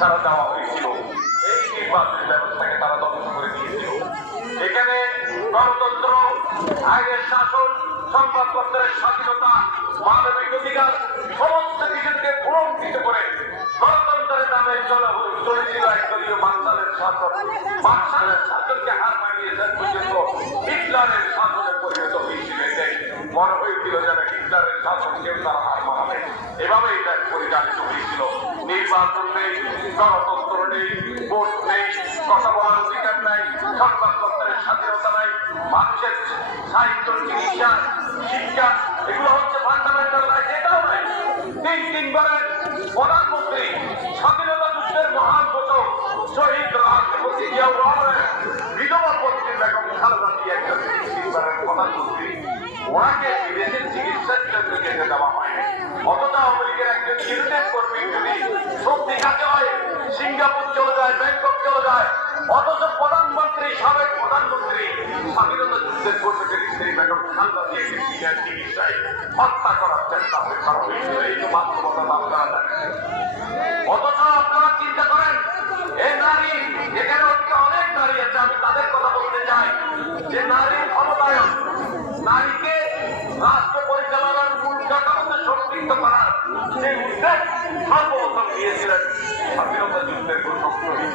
তারা দেওয়া হয়েছিল, এই নির্বাচনী ব্যবস্থাকে তারা ধ্বংস করে দিয়েছিল। এখানে গণতন্ত্র, আইনের শাসন, সংবাদপত্রের স্বাধীনতা, মানবিক অধিকার সমস্ত কিছুকে পুরস্কৃত করে গণতন্ত্রের নামে চলেছিল একদলীয় মার্শালের শাসন। মার্শালের শাসনকে হার মানিয়েছেন পর্যন্ত হিটলারের শাসনে পরিণত হয়েছিল। মনে হয়েছিল যেন হিটলারের শাসনকেও তারা হার মানাবে। এভাবেই দেশ পরিচালিত হয়েছিল। নির্বাচন নেই, গণতন্ত্র নেই, ভোট নেই, কথা বলার অধিকার নাই, সংবাদপত্রের স্বাধীনতা নাই, মানুষের সাহিত্য, চিকিৎসা, শিক্ষা এগুলো হচ্ছে ফান্ডামেন্টাল রাইট, এটাও নাই। তিনবারের প্রধানমন্ত্রী, স্বাধীনতা যুদ্ধের মহান ঘোষক শহীদ রাষ্ট্রপতি জিয়াউর রহমানের বিধবা পত্নী বেগম খালেদা জিয়া একজন তিনবারের প্রধানমন্ত্রী, ওনাকে বিদেশের চিকিৎসার জন্য যেতে দেওয়া হয়। অথচ আওয়ামী লীগের একজন ইউনিটেড কর্মী যদি সত্যি কাছে হয়, সিঙ্গাপুর চলে যায়, ব্যাংকক চলে যায়, অথচ প্রধানমন্ত্রী, সাবেক প্রধানমন্ত্রী স্বাধীনতা যুদ্ধের ঘোষকের স্ত্রী বেগম খালেদা জিয়াকে বিনা চিকিৎসায় হত্যা করার চেষ্টা করা হয়েছিল। এই তো বাস্তবতা আপনারা জানেন। অথচ আপনারা চিন্তা করেন, এই নারী, এখানে অনেক নারী আছে, আমি তাদের কথা বলতে চাই যে নারীর ক্ষমতায়ন, নারীকে রাষ্ট্র পরিচালনার মূল কাঠামোতে সম্পৃক্ত করার যে উদ্যোগ সর্বপ্রথম নিয়েছিলেন স্বাধীনতা যুদ্ধের ঘোষক শহীদ